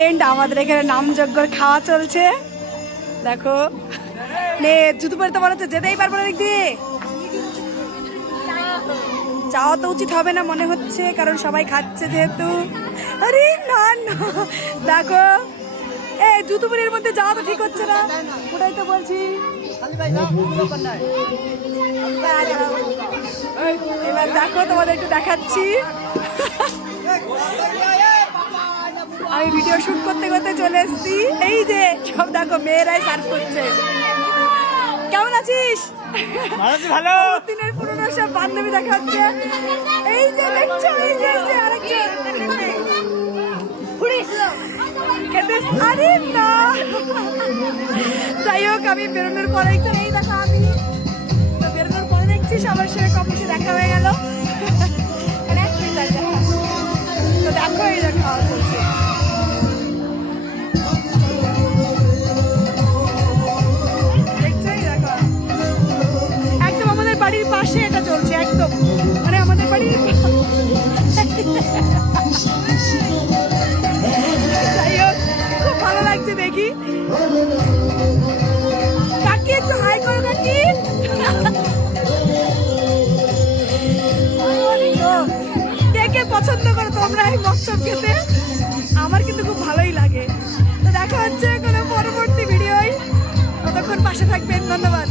আমাদের এখানে নামযজ্ঞর খাওয়া চলছে। দেখো নে জুতো পরে তো মনে হচ্ছে যেতেই পারবো না, দেখি যাওয়া তো উচিত হবে না মনে হচ্ছে, কারণ সবাই খাচ্ছে যেহেতু। আরে না না, দেখো এই জুতুপুরির মধ্যে যাওয়া তো ঠিক হচ্ছে না, ওটাই তো বলছি। এবার দেখো তোমাদের একটু দেখাচ্ছি, আমি ভিডিও শুট করতে করতে চলে এসেছি। এই যে সব দেখো মেয়েরাই সার্ভ করছে। কেমন আছিস? ভালো। দিনের পুরনো সব বান্ধবী দেখা হচ্ছে। এই যে দেখছো, এই যে আরেকজন খেতে। আরে না, যাই হোক আমি বেরোনোর পরে এই দেখা, আমি তো বেরোনোর পরে দেখছি সবার সঙ্গে কমসে দেখা হয়ে গেল। তো দেখো এই যে খাওয়া চলছে। একদম আমাদের বাড়ির পাশে এটা চলছে, একদম মানে আমাদের বাড়ির। যাই হোক খুব ভালো লাগছে দেখি। কাকি একটু হাই করো কাকি। কে কে পছন্দ করো তোমরা এই মকসব খেতে? আমার কিন্তু খুব ভালোই লাগে। তো দেখা হচ্ছে কোনো পরবর্তী ভিডিওয়, ততক্ষণ পাশে থাকবেন, ধন্যবাদ।